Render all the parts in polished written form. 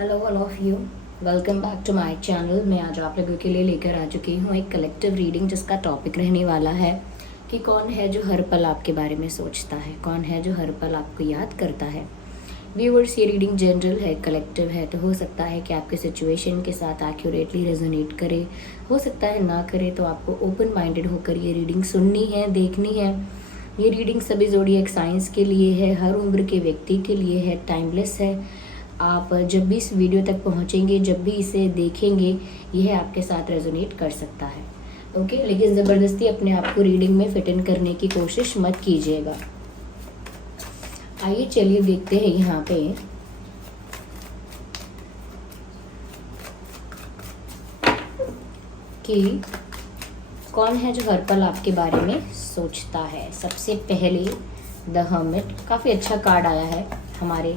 Hello all of you, welcome back to my channel. मैं आज आप लोगों के लिए लेकर आ चुकी हूँ एक कलेक्टिव रीडिंग जिसका टॉपिक रहने वाला है कि कौन है जो हर पल आपके बारे में सोचता है, कौन है जो हर पल आपको याद करता है। व्यूअर्स, ये रीडिंग जनरल है, कलेक्टिव है, तो हो सकता है कि आपके सिचुएशन के साथ एक्यूरेटली रेजोनेट करे, हो सकता है ना करे। तो आपको ओपन माइंडेड होकर ये रीडिंग सुननी है, देखनी है। ये रीडिंग सभी ज़ोडिएक साइंस के लिए है, हर उम्र के व्यक्ति के लिए है, टाइमलेस है। आप जब भी इस वीडियो तक पहुंचेंगे, जब भी इसे देखेंगे, यह आपके साथ रेजोनेट कर सकता है। ओके, लेकिन ज़बरदस्ती अपने आप को रीडिंग में फिट इन करने की कोशिश मत कीजिएगा। आइए चलिए देखते हैं यहाँ पे कि कौन है जो हर पल आपके बारे में सोचता है। सबसे पहले द हर्मिट, काफ़ी अच्छा कार्ड आया है हमारे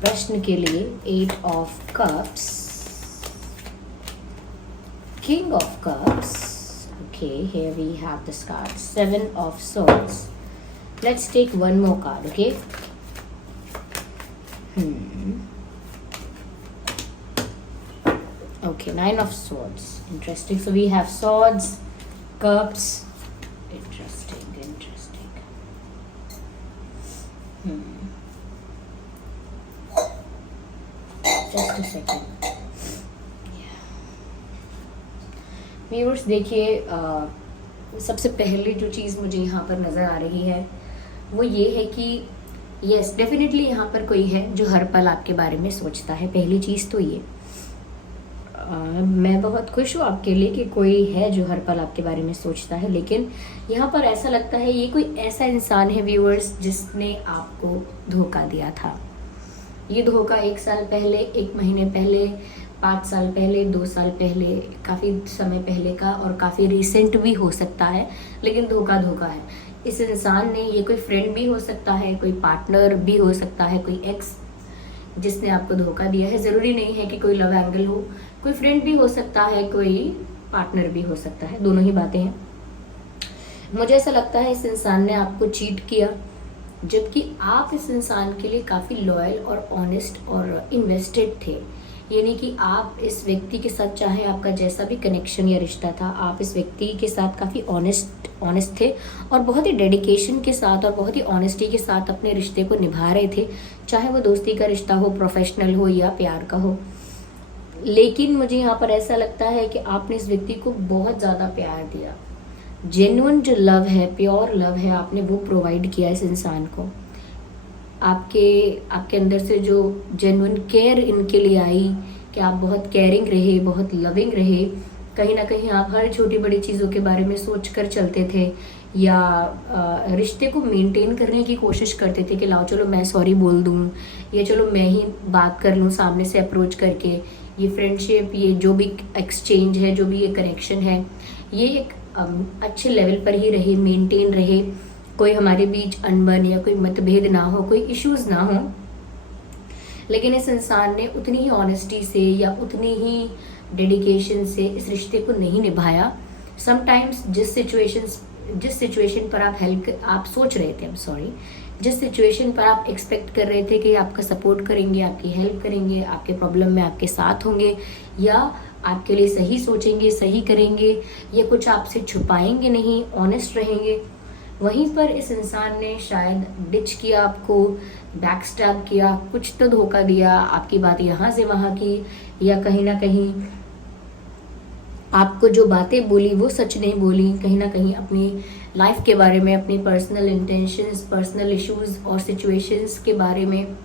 प्रश्न के लिए। 8 of cups, king of cups, okay, here we have this card, 7 of swords. Let's take one more card, okay? Okay, 9 of swords, interesting. So we have swords, cups, interesting. Just a second. Viewers, देखिए, सबसे पहले जो चीज़ मुझे यहाँ पर नज़र आ रही है वो ये है कि यस, डेफिनेटली यहाँ पर कोई है जो हर पल आपके बारे में सोचता है। पहली चीज़ तो ये, मैं बहुत खुश हूँ आपके लिए कि कोई है जो हर पल आपके बारे में सोचता है। लेकिन यहाँ पर ऐसा लगता है ये कोई ऐसा इंसान है व्यूअर्स जिसने आपको धोखा दिया था। ये धोखा 1 साल पहले, 1 महीने पहले, 5 साल पहले, 2 साल पहले, काफ़ी समय पहले का और काफ़ी रिसेंट भी हो सकता है, लेकिन धोखा धोखा है। इस इंसान ने, ये कोई फ्रेंड भी हो सकता है, कोई पार्टनर भी हो सकता है, कोई एक्स जिसने आपको धोखा दिया है। ज़रूरी नहीं है कि कोई लव एंगल हो, कोई फ्रेंड भी हो सकता है, कोई पार्टनर भी हो सकता है, दोनों ही बातें हैं। मुझे ऐसा लगता है इस इंसान ने आपको चीट किया, जबकि आप इस इंसान के लिए काफ़ी लॉयल और ऑनेस्ट और इन्वेस्टेड थे। यानी कि आप इस व्यक्ति के साथ, चाहे आपका जैसा भी कनेक्शन या रिश्ता था, आप इस व्यक्ति के साथ काफ़ी ऑनेस्ट थे और बहुत ही डेडिकेशन के साथ और बहुत ही ऑनेस्टी के साथ अपने रिश्ते को निभा रहे थे, चाहे वो दोस्ती का रिश्ता हो, प्रोफेशनल हो या प्यार का हो। लेकिन मुझे यहाँ पर ऐसा लगता है कि आपने इस व्यक्ति को बहुत ज़्यादा प्यार दिया। जेन्युइन जो लव है, प्योर लव है, आपने वो प्रोवाइड किया इस इंसान को। आपके अंदर से जो जेन्युइन केयर इनके लिए आई कि आप बहुत केयरिंग रहे, बहुत लविंग रहे। कहीं ना कहीं आप हर छोटी बड़ी चीज़ों के बारे में सोच कर चलते थे, या रिश्ते को मेंटेन करने की कोशिश करते थे कि लाओ चलो मैं सॉरी बोल दूँ, या चलो मैं ही बात कर लूँ सामने से अप्रोच करके। ये फ्रेंडशिप, ये जो भी एक्सचेंज है, जो भी ये कनेक्शन है, ये एक अच्छे लेवल पर ही रहे, मेंटेन रहे। कोई हमारे बीच अनबन या कोई मतभेद ना हो, कोई इश्यूज ना हो। लेकिन इस इंसान ने उतनी ही ऑनेस्टी से या उतनी ही डेडिकेशन से इस रिश्ते को नहीं निभाया। समटाइम्स जिस सिचुएशन पर आप सोच रहे थे, जिस सिचुएशन पर आप एक्सपेक्ट कर रहे थे कि आपका सपोर्ट करेंगे, आपकी हेल्प करेंगे, आपके प्रॉब्लम में आपके साथ होंगे, या आपके लिए सही सोचेंगे, सही करेंगे, या कुछ आपसे छुपाएंगे नहीं, ऑनेस्ट रहेंगे, वहीं पर इस इंसान ने शायद डिच किया आपको, बैकस्टैब किया, कुछ तो धोखा दिया, आपकी बात यहाँ से वहाँ की, या कहीं ना कहीं आपको जो बातें बोली वो सच नहीं बोली। कहीं ना कहीं अपनी लाइफ के बारे में, अपनी पर्सनल इंटेंशंस, पर्सनल इश्यूज और सिचुएशंस के बारे में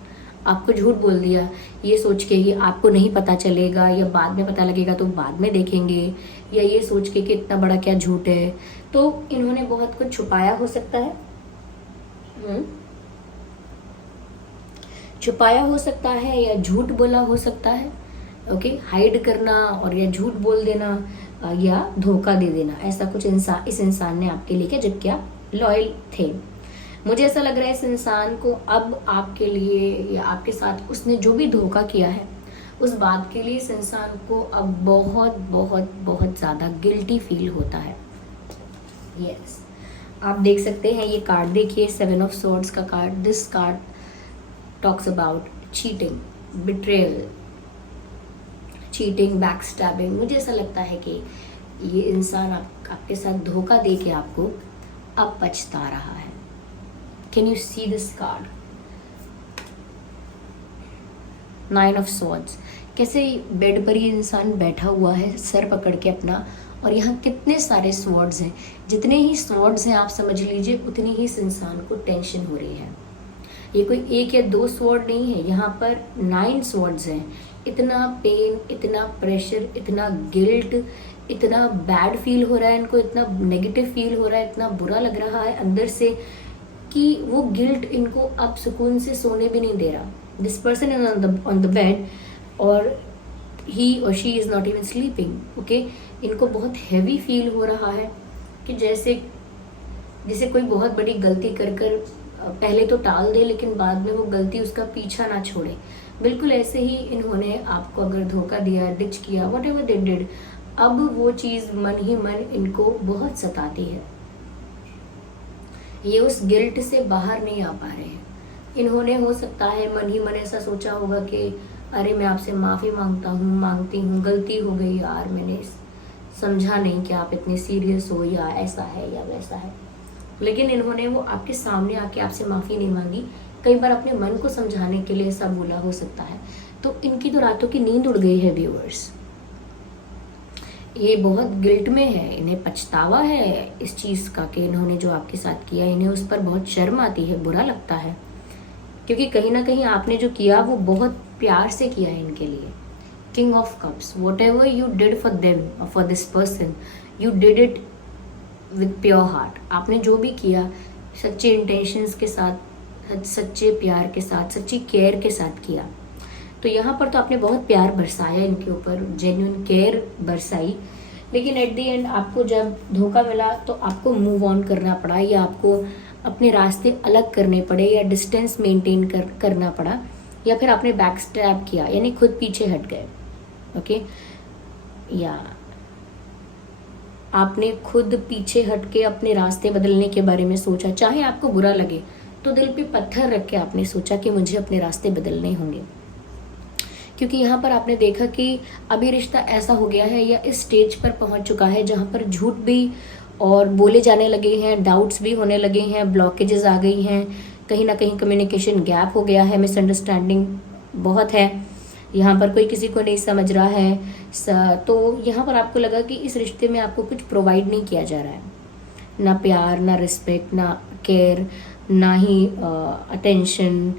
आपको झूठ बोल दिया, ये सोच के कि आपको नहीं पता चलेगा या बाद में पता लगेगा तो बाद में देखेंगे, या ये सोच के कि इतना बड़ा क्या झूठ है। तो इन्होंने बहुत कुछ छुपाया हो सकता है, छुपाया हो सकता है, या झूठ बोला हो सकता है। ओके, हाइड करना और या झूठ बोल देना या धोखा दे देना, ऐसा कुछ इस इंसान ने आपके लिए किया, जबकि आप लॉयल थे। मुझे ऐसा लग रहा है इस इंसान को अब आपके लिए या आपके साथ उसने जो भी धोखा किया है उस बात के लिए इस इंसान को अब बहुत बहुत बहुत ज़्यादा गिल्टी फील होता है। यस, आप देख सकते हैं ये कार्ड देखिए, 7 ऑफ स्वॉर्ड्स का card. This card talks about cheating, betrayal, cheating, back stabbing. मुझे ऐसा लगता है कि ये इंसान आपके साथ धोखा दे के आपको अब पछता रहा है। Can you see this card? 9 of swords. कैसे बेड पर ये इंसान बैठा हुआ है सर पकड़ के अपना, और यहाँ कितने सारे स्वॉर्ड्स हैं। जितने ही स्वॉर्ड्स हैं आप समझ लीजिए उतनी ही इस इंसान को टेंशन हो रही है। ये कोई 1 या 2 स्वॉर्ड नहीं है, यहाँ पर 9 स्वॉर्ड्स हैं। इतना पेन, इतना प्रेशर, इतना गिल्ट, इतना बैड फील हो रहा है इनको, इतना नेगेटिव फील हो रहा है, इतना बुरा लग रहा है अंदर से कि वो गिल्ट इनको अब सुकून से सोने भी नहीं दे रहा। This person is on the bed और ही और she is not even sleeping. Okay, इनको बहुत हैवी फील हो रहा है कि जैसे कोई बहुत बड़ी गलती कर पहले तो टाल दे लेकिन बाद में वो गलती उसका पीछा ना छोड़े। बिल्कुल ऐसे ही इन्होंने आपको अगर धोखा दिया, डिच किया, वट एवर दे डिड, अब वो चीज़ मन ही मन इनको बहुत सताती है। ये उस गिल्ट से बाहर नहीं आ पा रहे हैं। इन्होंने हो सकता है मन ही मन ऐसा सोचा होगा कि अरे मैं आपसे माफ़ी मांगती हूँ, गलती हो गई यार, मैंने समझा नहीं कि आप इतने सीरियस हो, या ऐसा है या वैसा है। लेकिन इन्होंने वो आपके सामने आके आपसे माफ़ी नहीं मांगी, कई बार अपने मन को समझाने के लिए ऐसा बोला हो सकता है। तो इनकी तो रातों की नींद उड़ गई है व्यूअर्स। ये बहुत गिल्ट में है, इन्हें पछतावा है इस चीज़ का कि इन्होंने जो आपके साथ किया, इन्हें उस पर बहुत शर्म आती है, बुरा लगता है, क्योंकि कहीं ना कहीं आपने जो किया वो बहुत प्यार से किया है इनके लिए। King of cups, what ever you did for them, for this person, you did it with pure heart. आपने जो भी किया सच्चे इंटेंशंस के साथ, सच्चे प्यार के साथ, सच्ची केयर के साथ किया। तो यहाँ पर तो आपने बहुत प्यार बरसाया इनके ऊपर, जेन्युइन केयर बरसाई, लेकिन एट द एंड आपको जब धोखा मिला तो आपको मूव ऑन करना पड़ा, या आपको अपने रास्ते अलग करने पड़े, या डिस्टेंस मेंटेन करना पड़ा, या फिर आपने बैक स्टैब किया, यानी खुद पीछे हट गए। ओके, या आपने खुद पीछे हट के अपने रास्ते बदलने के बारे में सोचा, चाहे आपको बुरा लगे तो दिल पे पत्थर रख के आपने सोचा कि मुझे अपने रास्ते बदलने होंगे। क्योंकि यहाँ पर आपने देखा कि अभी रिश्ता ऐसा हो गया है या इस स्टेज पर पहुँच चुका है जहाँ पर झूठ भी और बोले जाने लगे हैं, डाउट्स भी होने लगे हैं, ब्लॉकेजेस आ गई हैं, कहीं ना कहीं कम्युनिकेशन गैप हो गया है, मिसअंडरस्टैंडिंग बहुत है, यहाँ पर कोई किसी को नहीं समझ रहा है। तो यहाँ पर आपको लगा कि इस रिश्ते में आपको कुछ प्रोवाइड नहीं किया जा रहा है, ना प्यार, ना रिस्पेक्ट, ना केयर, ना ही अटेंशन,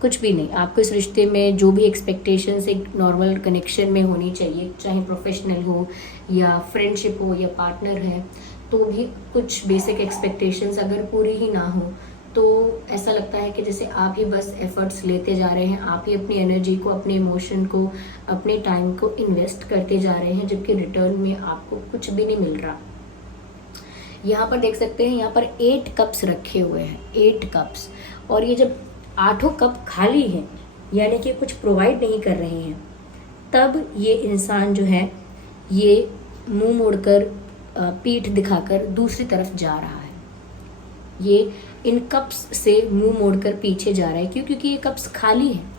कुछ भी नहीं। आपको इस रिश्ते में जो भी एक्सपेक्टेशंस एक नॉर्मल कनेक्शन में होनी चाहिए, चाहे प्रोफेशनल हो या फ्रेंडशिप हो या पार्टनर है, तो भी कुछ बेसिक एक्सपेक्टेशंस अगर पूरी ही ना हो तो ऐसा लगता है कि जैसे आप ही बस एफर्ट्स लेते जा रहे हैं, आप ही अपनी एनर्जी को, अपने इमोशन को, अपने टाइम को इन्वेस्ट करते जा रहे हैं, जबकि रिटर्न में आपको कुछ भी नहीं मिल रहा। यहाँ पर देख सकते हैं, यहाँ पर 8 कप्स रखे हुए हैं, 8 कप्स, और ये जब 8 कप खाली हैं, यानी कि कुछ प्रोवाइड नहीं कर रहे हैं, तब ये इंसान जो है ये मुंह मोड़कर, पीठ दिखाकर दूसरी तरफ जा रहा है। ये इन कप्स से मुंह मोड़कर पीछे जा रहा है। क्यों? क्योंकि ये कप्स खाली हैं,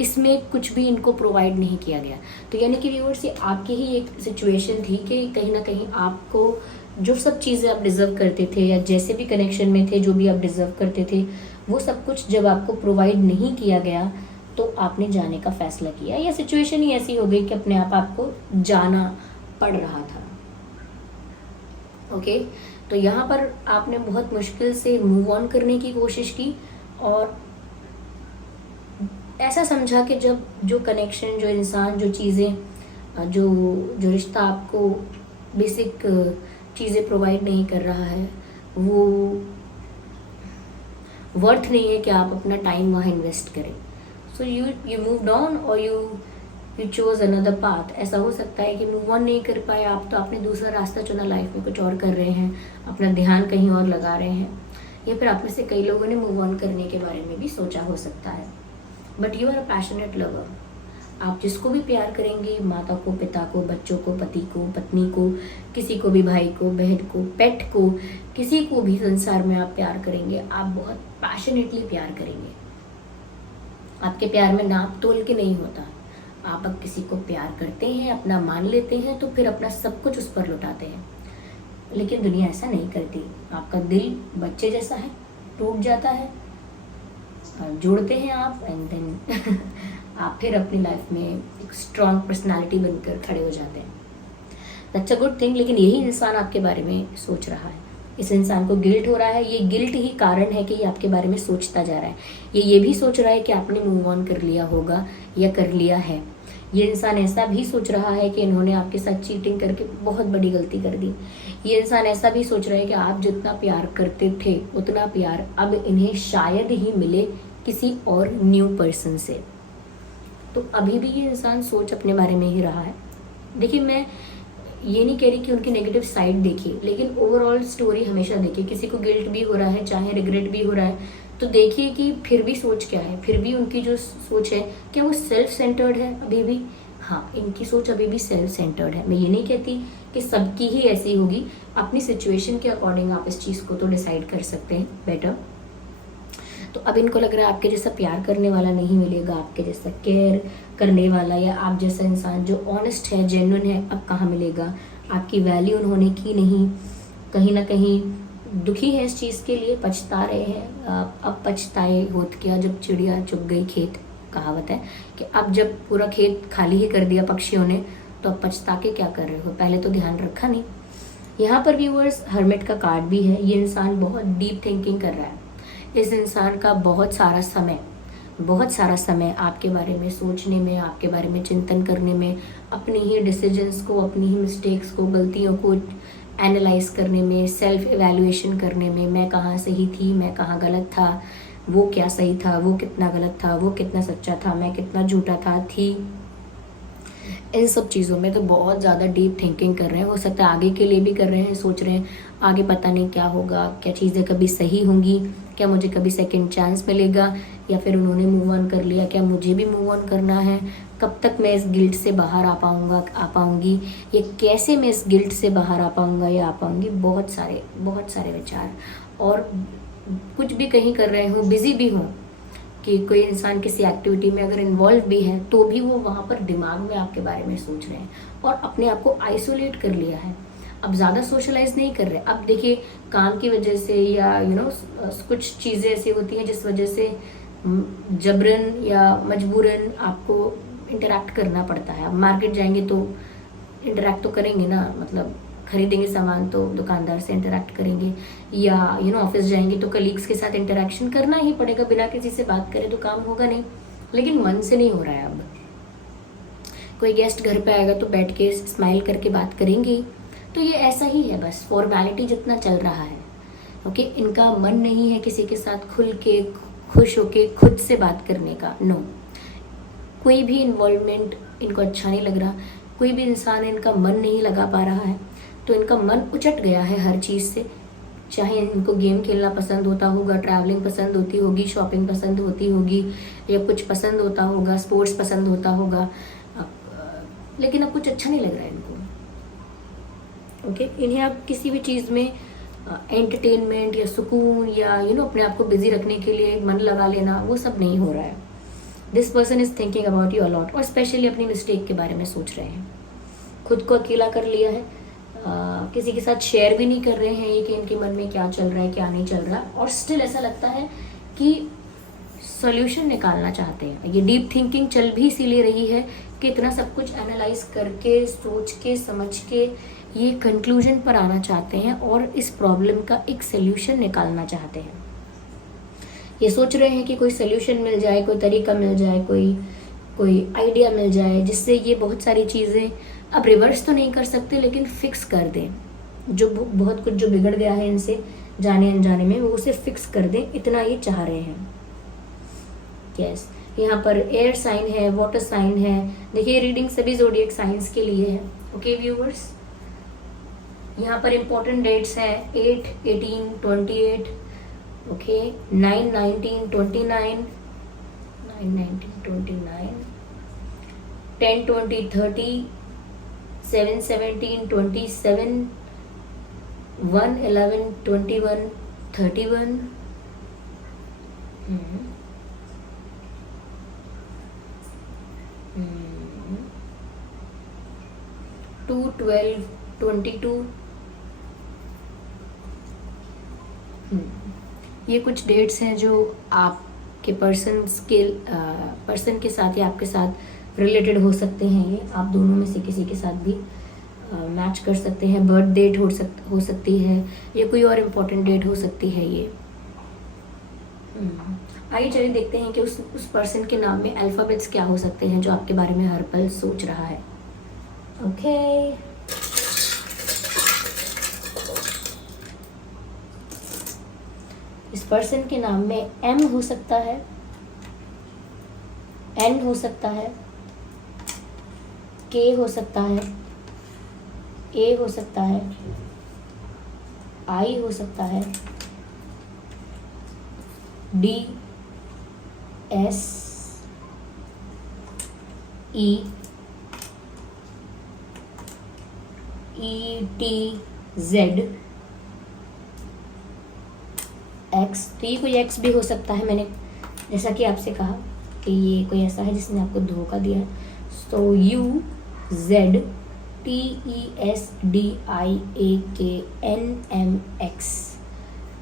इसमें कुछ भी इनको प्रोवाइड नहीं किया गया। तो यानी कि व्यूअर्स, ये आपकी ही एक सिचुएशन थी कि कहीं ना कहीं आपको जो सब चीज़ें आप डिज़र्व करते थे, या जैसे भी कनेक्शन में थे जो भी आप डिज़र्व करते थे, वो सब कुछ जब आपको प्रोवाइड नहीं किया गया तो आपने जाने का फैसला किया, या सिचुएशन ही ऐसी हो गई कि अपने आप आपको जाना पड़ रहा था। ओके, तो यहाँ पर आपने बहुत मुश्किल से मूव ऑन करने की कोशिश की, और ऐसा समझा कि जब जो कनेक्शन, जो इंसान, जो चीज़ें, जो रिश्ता आपको बेसिक चीज़ें प्रोवाइड नहीं कर रहा है, वो वर्थ नहीं है कि आप अपना टाइम वहाँ इन्वेस्ट करें। सो यू मूव्ड ऑन और यू चोज अनदर पाथ। ऐसा हो सकता है कि मूव ऑन नहीं कर पाए आप, तो आपने दूसरा रास्ता चुना, लाइफ में कुछ और कर रहे हैं, अपना ध्यान कहीं और लगा रहे हैं, या फिर आप में से कई लोगों ने मूव ऑन करने के बारे में भी सोचा हो सकता है। But you are a passionate lover. आप जिसको भी प्यार करेंगे, माता को, पिता को, बच्चों को, पति को, पत्नी को, किसी को भी, भाई को, बहन को, पेट को, किसी को भी संसार में आप प्यार करेंगे, आप बहुत पैशनेटली प्यार करेंगे। आपके प्यार में नाप तोल के नहीं होता, आप अब किसी को प्यार करते हैं, अपना मान लेते हैं, तो फिर अपना सब कुछ उस पर लुटाते हैं। लेकिन दुनिया ऐसा नहीं करती। आपका दिल बच्चे जैसा है, टूट जाता है, जोड़ते हैं आप, एंड देन आप फिर अपनी लाइफ में एक स्ट्रॉन्ग पर्सनालिटी बनकर खड़े हो जाते हैं। That's a good thing. लेकिन यही इंसान आपके बारे में सोच रहा है, इस इंसान को गिल्ट हो रहा है। ये गिल्ट ही कारण है कि ये आपके बारे में सोचता जा रहा है। ये भी सोच रहा है कि आपने मूव ऑन कर लिया होगा या कर लिया है। ये इंसान ऐसा भी सोच रहा है कि इन्होंने आपके साथ चीटिंग करके बहुत बड़ी गलती कर दी। ये इंसान ऐसा भी सोच रहा है कि आप जितना प्यार करते थे उतना प्यार अब इन्हें शायद ही मिले किसी और न्यू पर्सन से। तो अभी भी ये इंसान सोच अपने बारे में ही रहा है। देखिए, मैं ये नहीं कह रही कि उनकी नेगेटिव साइड देखिए, लेकिन ओवरऑल स्टोरी हमेशा देखिए। किसी को गिल्ट भी हो रहा है, चाहे रिग्रेट भी हो रहा है, तो देखिए कि फिर भी सोच क्या है। फिर भी उनकी जो सोच है, क्या वो सेल्फ सेंटर्ड है अभी भी? हाँ, इनकी सोच अभी भी सेल्फ सेंटर्ड है। मैं ये नहीं कहती कि सबकी ही ऐसी होगी। अपनी सिचुएशन के अकॉर्डिंग आप इस चीज़ को तो डिसाइड कर सकते हैं बेटर। तो अब इनको लग रहा है आपके जैसा प्यार करने वाला नहीं मिलेगा, आपके जैसा केयर करने वाला या आप जैसा इंसान जो ऑनेस्ट है, जेन्युइन है, अब कहाँ मिलेगा। आपकी वैल्यू उन्होंने की नहीं, कहीं ना कहीं दुखी है इस चीज़ के लिए, पछता रहे हैं। अब पछताए होत क्या, जब चिड़िया चुग गई खेत, कहावत है कि अब जब पूरा खेत खाली ही कर दिया पक्षियों ने, तो अब पछता के क्या कर रहे हो, पहले तो ध्यान रखा नहीं। यहाँ पर व्यूअर्स हर्मिट का कार्ड भी है। ये इंसान बहुत डीप थिंकिंग कर रहा है। इस इंसान का बहुत सारा समय आपके बारे में सोचने में, आपके बारे में चिंतन करने में, अपनी ही डिसीजंस को, अपनी ही मिस्टेक्स को, गलतियों को एनालाइज करने में, सेल्फ इवैल्यूएशन करने में, मैं कहाँ सही थी, मैं कहाँ गलत था, वो क्या सही था, वो कितना गलत था, वो कितना सच्चा था, मैं कितना झूठा थी। इन सब चीज़ों में तो बहुत ज़्यादा डीप थिंकिंग कर रहे हैं। हो सकता है आगे के लिए भी कर रहे हैं, सोच रहे हैं आगे पता नहीं क्या होगा, क्या चीज़ें कभी सही होंगी, क्या मुझे कभी सेकंड चांस मिलेगा, या फिर उन्होंने मूव ऑन कर लिया, क्या मुझे भी मूव ऑन करना है, कब तक मैं इस गिल्ट से बाहर आ पाऊँगी, या कैसे मैं इस गिल्ट से बाहर आ पाऊँगा या आ पाऊँगी। बहुत सारे विचार, और कुछ भी कहीं कर रहे हो, बिजी भी हो, कि कोई इंसान किसी एक्टिविटी में अगर इन्वॉल्व भी है तो भी वो वहाँ पर दिमाग में आपके बारे में सोच रहे हैं और अपने आप को आइसोलेट कर लिया है। अब ज़्यादा सोशलाइज नहीं कर रहे। अब देखिए, काम की वजह से या कुछ चीज़ें ऐसी होती हैं जिस वजह से जबरन या मजबूरन आपको इंटरेक्ट करना पड़ता है। अब मार्केट जाएंगे तो इंटरेक्ट तो करेंगे ना, मतलब खरीदेंगे सामान तो दुकानदार से इंटरेक्ट करेंगे, या ऑफिस जाएंगे तो कलीग्स के साथ इंटरेक्शन करना ही पड़ेगा। बिना किसी से बात करें तो काम होगा नहीं। लेकिन मन से नहीं हो रहा है। अब कोई गेस्ट घर पे आएगा तो बैठ के स्माइल करके बात करेंगे। तो ये ऐसा ही है, बस फॉर्मेलिटी जितना चल रहा है। ओके, इनका मन नहीं है किसी के साथ खुल के, खुश होके, खुद से बात करने का। नो, कोई भी इन्वॉल्वमेंट इनको अच्छा नहीं लग रहा। कोई भी इंसान इनका मन नहीं लगा पा रहा है। तो इनका मन उचट गया है हर चीज़ से। चाहे इनको गेम खेलना पसंद होता होगा, ट्रैवलिंग पसंद होती होगी, शॉपिंग पसंद होती होगी, या कुछ पसंद होता होगा, स्पोर्ट्स पसंद होता होगा, लेकिन अब कुछ अच्छा नहीं लग रहा है इनको। ओके, इन्हें अब किसी भी चीज़ में एंटरटेनमेंट या सुकून या अपने आप को बिजी रखने के लिए मन लगा लेना, वो सब नहीं हो रहा है। This person is thinking about you a lot, और स्पेशली अपनी मिस्टेक के बारे में सोच रहे हैं। खुद को अकेला कर लिया है, किसी के साथ शेयर भी नहीं कर रहे हैं ये कि इनके मन में क्या चल रहा है, क्या नहीं चल रहा, और स्टिल ऐसा लगता है कि सॉल्यूशन निकालना चाहते हैं। ये डीप थिंकिंग चल भी इसीलिए रही है कि इतना सब कुछ एनालाइज करके, सोच के, समझ के ये कंक्लूजन पर आना चाहते हैं और इस प्रॉब्लम का एक सॉल्यूशन निकालना चाहते हैं। ये सोच रहे हैं कि कोई सॉल्यूशन मिल जाए, कोई तरीका मिल जाए, कोई आइडिया मिल जाए जिससे ये बहुत सारी चीज़ें अब रिवर्स तो नहीं कर सकते लेकिन फिक्स कर दें। जो बहुत कुछ जो बिगड़ गया है इनसे जाने अनजाने में, वो उसे फिक्स कर दें, इतना ये चाह रहे हैं। यस, यहाँ पर एयर साइन है, वाटर साइन है। देखिए, रीडिंग सभी ज़ोडिएक साइंस के लिए है। ओके व्यूअर्स, यहाँ पर इंपॉर्टेंट डेट्स हैं 8, 18, 28, ओके, 9, 19, 29, 9, 19, 29, 10, 20, 30, 7, 17, 27, 1, 11, 21, 31, 2/12/22। ये कुछ डेट्स हैं जो आपके पर्सन के साथ या आपके साथ रिलेटेड हो सकते हैं। ये आप दोनों में से किसी के साथ भी मैच कर सकते हैं। बर्थ डेट हो सकती है, ये कोई और इम्पोर्टेंट डेट हो सकती है ये। आइए चलिए देखते हैं कि उस पर्सन के नाम में अल्फ़ाबेट्स क्या हो सकते हैं जो आपके बारे में हर पल सोच रहा है। ओके, इस पर्सन के नाम में M हो सकता है, N हो सकता है, K हो सकता है, A हो सकता है, I हो सकता है, D, S, E, E, T, Z, X। तो ये कोई X भी हो सकता है। मैंने जैसा कि आपसे कहा कि ये कोई ऐसा है जिसने आपको धोखा दिया है। तो U, Z, T, E, S, D, I, A, K, N, M, X।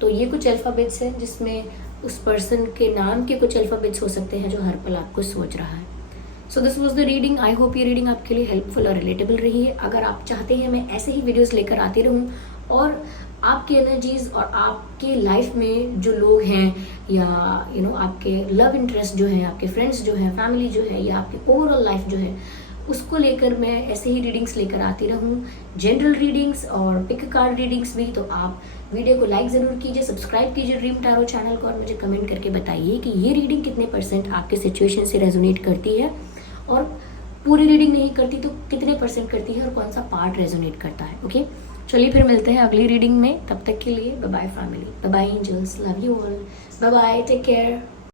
तो ये कुछ अल्फ़ाबेट्स हैं जिसमें उस पर्सन के नाम के कुछ अल्फ़ाबेट्स हो सकते हैं जो हर पल आपको सोच रहा है। So this was the reading. I hope ये रीडिंग आपके लिए हेल्पफुल और रिलेटेबल रही है। अगर आप चाहते हैं मैं ऐसे ही वीडियोस लेकर आती रहूं और आपकी एनर्जीज और आपके लाइफ में जो लोग हैं या आपके लव इंटरेस्ट जो है, आपके फ्रेंड्स जो हैं, फैमिली जो है, या आपकी ओवरऑल लाइफ जो है, उसको लेकर मैं ऐसे ही रीडिंग्स लेकर आती रहूं, जनरल रीडिंग्स और पिक कार्ड रीडिंग्स भी। तो आप वीडियो को लाइक ज़रूर कीजिए, सब्सक्राइब कीजिए ड्रीम टैरो चैनल को और मुझे कमेंट करके बताइए कि ये रीडिंग कितने % आपके सिचुएशन से रेजोनेट करती है और पूरी रीडिंग नहीं करती तो कितने % करती है और कौन सा पार्ट रेजोनेट करता है। ओके, चलिए फिर मिलते हैं अगली रीडिंग में। तब तक के लिए bye bye family, bye bye angels, love you all, bye bye, take care.